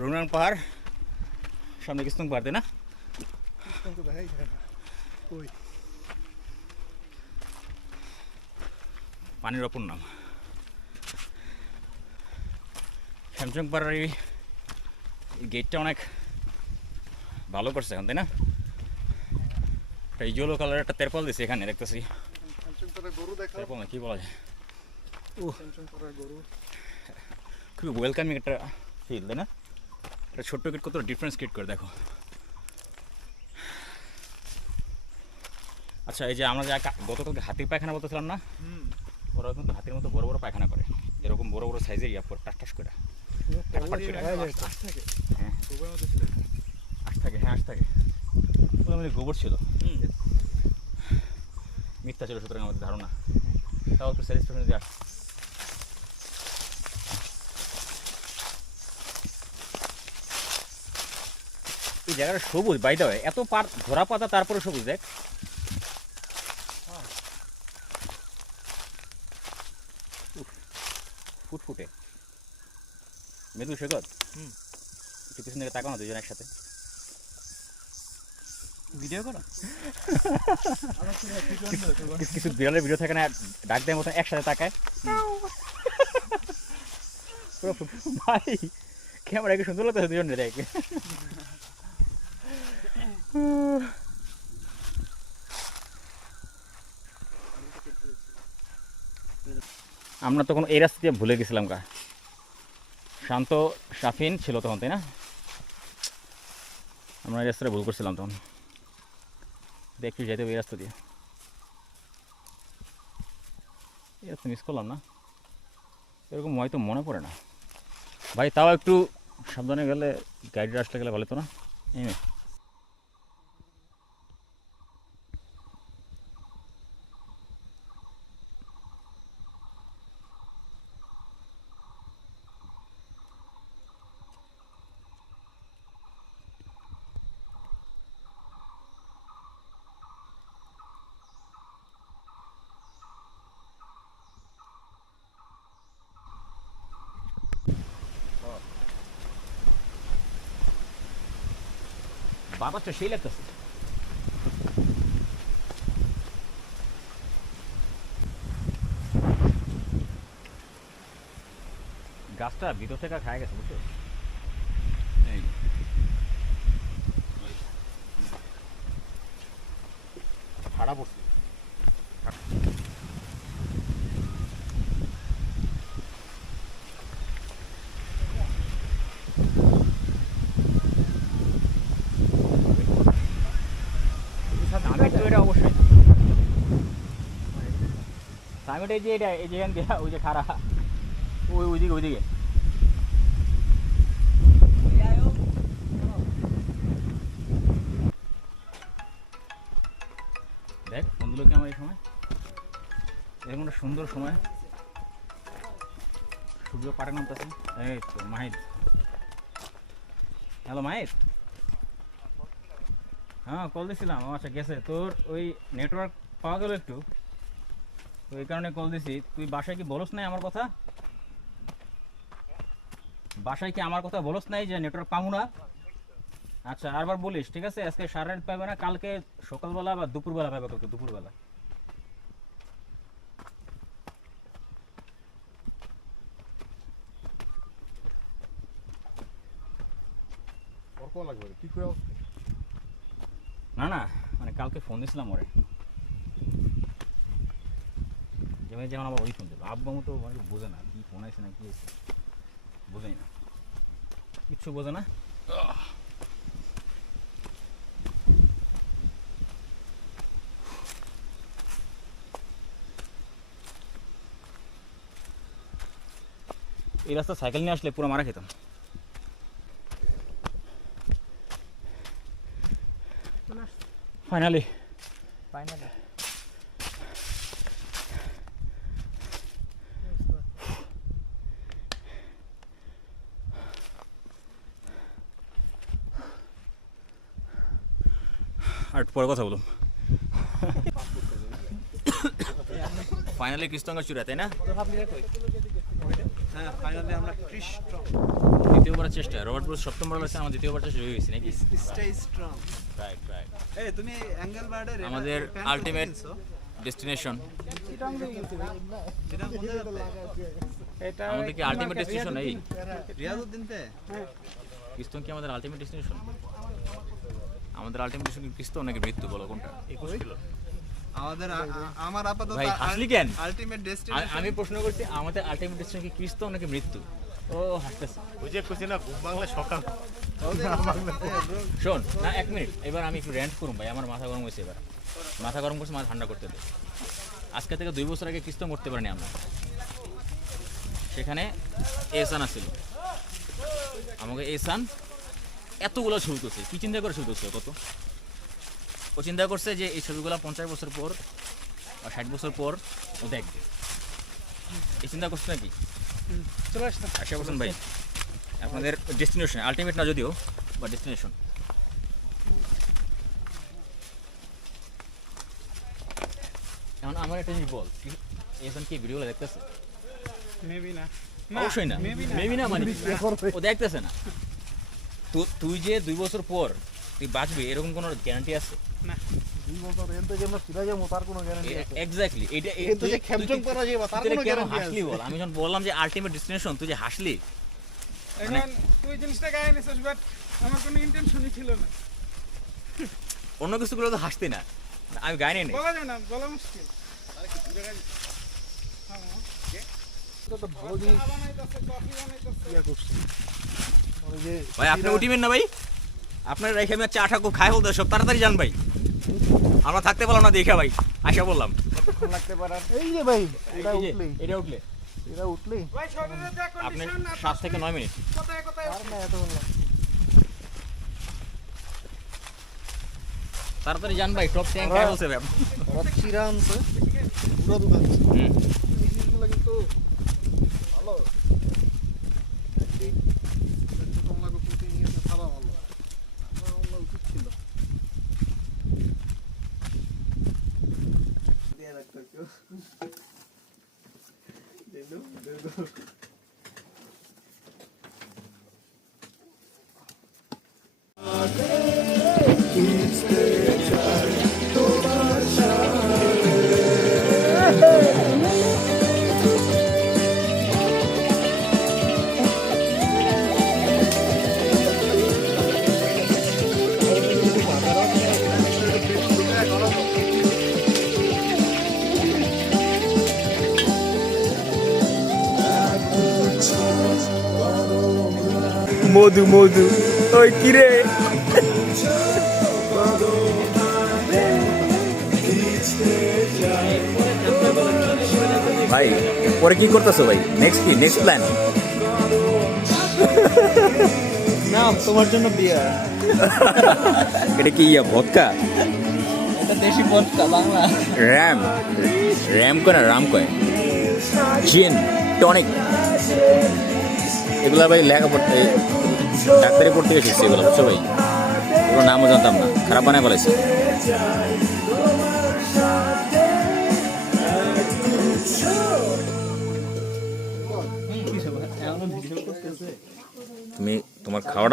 রুনাং পাহাড়, সামনে কিস্তং পাহাড়, তাই না? পানির অপর নাম শ্যামচং পাহাড়ের এই গেটটা অনেক ভালো করছে এখন, তাই না? একটা ইয়েলো কালারের একটা তেরপল দিছে এখানে দেখতেছি। তেরপল না কি বলা যায়, খুবই ওয়েলকামিং একটা ফিল, তাই না? একটা ছোট্ট গেট কত ডিফারেন্স ক্রিয়েট করে দেখো। আচ্ছা, এই যে আমরা যা গতকালকে হাতির পায়খানা বলতেছিলাম না, ওরা কিন্তু হাতির মতো বড় বড় পায়খানা করে, এরকম বড় বড় সাইজের ইয়া পর টাস টাস করে। আশ থাকে, হ্যাঁ আশ থাকে। আমাদের গোবর ছিল, মিথ্যা ছিল, সুতরাং আমাদের ধারণা। তাও একটু স্যাটিসফ্যাকশন দিয়ে আসছে। এই জায়গাটা সবুজ, বাই দা ওয়ে, এত ধরা পাতা তারপরে সবুজ দেখ। ফুটফুটে মেদু সৈকত, একটু পিছন দিকে তাকাও না, দুজন একসাথে ভিডিও করো। কিছু বিড়ালের ভিডিও থাকে না, ডাক দেওয়ার মতন একসাথে তাকায়। ভাই ক্যামেরা কি সুন্দর লাগতেছে দুজন দেখ। আমরা তখন এই রাস্তা দিয়ে ভুলে গেছিলাম গা, শান্ত শাফিন ছিল তখন, তাই না? আমরা এই রাস্তাটা ভুল করছিলাম তখন, দেখি যেতে এই রাস্তা দিয়ে। এই রাস্তা মিস করলাম না, এরকম হয়তো মনে পড়ে না ভাই। তাও একটু সাবধানে গেলে, গাড়িটা আসলে গেলে ভালো তো না? এই বাতাসটা সেই লাগতেছে। গাছটা ভিতর থেকে খায় গেছে, বুঝছো? ভাড়া পড়ছে। এটা অবশ্যই সামিট, এই যে এটা, এই যে ওই যে খারা, ওইদিকে ওইদিকে দেখ বন্ধুলোকে আমার এই সময় এরকম একটা সুন্দর সময়, সূর্য পাড়ে নামতেছে। এই তো মাহিদ, হ্যালো মাহিদ। হ্যাঁ কল দিছিলাম, আচ্ছা গেছে তোর ওই নেটওয়ার্ক পাওয়া গেল একটু, ওই কারণে কল দিছি। তুই বাসায় কি বলস নাই আমার কথা? বাসায় কি আমার কথা বলস নাই যে নেটওয়ার্ক পাবো না? আচ্ছা আরবার বলিস, ঠিক আছে? আজকে সারা রাত পাবে না, কালকে সকালবেলা বা দুপুরবেলা পাবে, কালকে দুপুরবেলা। না না, মানে কালকে ফোন দিয়েছিলাম ওরে, যেমন আমার ওই ফোন দিল। আব্বা মতো বোঝে না কি ফোন আছে না কি আছে, বোঝাই না, কিচ্ছু বোঝে না। এই রাস্তা সাইকেল নিয়ে আসলে পুরো মারা খেতাম। ফাইনালি আর পরে কথা বলুন। ফাইনালি কৃষ্ণগঞ্জ চূড়া, তাই না? হ্যাঁ ফাইনালি আমরা কৃষ্ণ দ্বিতীয়বার দ্বিতীয়বার চেষ্টা, রবার্ট ব্রুস সপ্তমবার হচ্ছে, আমার দ্বিতীয়বার চেষ্টা হয়ে গেছে নাকি? Stay strong. Right right. এই তুমি অ্যাঙ্গেল বার্ডের আমাদের আলটিমেট ডেস্টিনেশন, সেটা কোথায় যাচ্ছে? আমাদের কি আলটিমেট ডেস্টিনেশন এই রিয়াজউদ্দিন তে? কিস্তন কি আমাদের আলটিমেট ডেস্টিনেশন? আমাদের আলটিমেট ডেস্টিনেশন কিস্তন নাকি মৃত্যু, বলো কোনটা? 21 কিলো আমাদের আমার আপাতত ভাই হাসলি কেন? Ultimate destination. আমি প্রশ্ন করছি আমাদের আলটিমেট ডেস্টিনেশন কি কিস্তন নাকি মৃত্যু? ও হাসতেছে। ওই যে কইছি না ঘুম বাংলা সকাল। শোন না, 1 মিনিট, এবার আমি একটু র্যান্ট করুম ভাই, আমার মাথা গরম হয়েছে, এবার মাথা গরম করছে, মাথা ঠান্ডা করতে দে। আজকে থেকে 2 বছর আগে কিস্তন করতে পারিনি আমরা, সেখানে এসান ছিল, আমাকে এসান এতগুলো ছবি করছে, কি চিন্তা করে ছবি করছে কত? ও চিন্তা করছে যে এই ছবিগুলো 50 বছর পর বা 60 বছর পর ও দেখবে, এই চিন্তা করছে নাকি? চলে আসতাম। আশা করছেন ভাই আপনাদের ডেস্টিনেশন আলটিমেট না যদিও, বা ডেস্টিনেশন। এখন আমার একটা জিনিস বল, এসান কি ভিডিওগুলো দেখতেছে? মেবি না। অবশ্যই না, মেবি না মানে ও দেখতেছে না। তো তুই যে 2 বছর পর তুই বাঁচবি এরকম কোনো গ্যারান্টি আছে? না। 2 বছর এনতে যে আমরা ফিরে যাবো তার কোনো গ্যারান্টি আছে? এক্স্যাক্টলি, এটা কিন্তু যে খেমচং করা যাবে তার তুই কোনো কেন গ্যারান্টি হাসলি আছে? বল? আমি যখন বললাম যে আলটিমেট ডেস্টিনেশন, তুই যে হাসলি। এখন তুই জিনিসটা গায়ে নিছিস, বাট আমার কোনো ইন্টেনশনই ছিল না। অন্য কিছু গুলো তো হাসতি না, আমি গাইনি নেই। বলা যায় না, বলা মুশকিল। এটা তো ভালো জিনিস চা বানাইতাছে, কফি বানাইতাছে। ইয়া করছে। ওই যে ভাই আপনি উঠিবেন না ভাই? আপনার রেখে আমি চা ঠাকুর খাই হল সব তাড়াতাড়ি যান ভাই, আমরা থাকতে পারলাম না দেখা ভাই, আশা বললাম। কতক্ষণ লাগতে পারে? এই যে ভাই এটা এই যে, উঠলেই এটা উঠলে এটা উঠলেই ভাই শরীরে যা আপনি কন্ডিশন, 7 থেকে 9 মিনিট। কোথায় কোথায় আর না এতক্ষণ লাগবে। তাড়াতাড়ি যান ভাই, টপ ট্যাঙ্ক খাই বলছে ভাই। ওরা চিরা আনছে পুরো দোকান। হুম। এই জিনিসগুলো কিন্তু ভালো। এই একটু কম লাগবে, প্রোটিন নিয়ে খাওয়া ভালো। আমার অন্য উচিত ছিল। দিয়ে রাখতো কেউ। দেনো দেনো। মধু মধু ওই কিরে ভাই, পরে কি করতেছো ভাই? নেক্সট কি, নেক্সট প্ল্যান? না, তোমার জন্য বিয়ার। এটা কি ইয়া ভদকা? এটা দেশি ভদকা বাংলা। র্যাম, র্যাম কয় না রাম কয়, জিন টনিক, এগুলা ভাই লেখাপড়া ডাক্তারি পড়তে গেছে এগুলো, বুঝছো ভাই? এগুলো নামও জানতাম না, খারাপ বানায় ফেলেছে। তুমি তোমার খাওয়াটা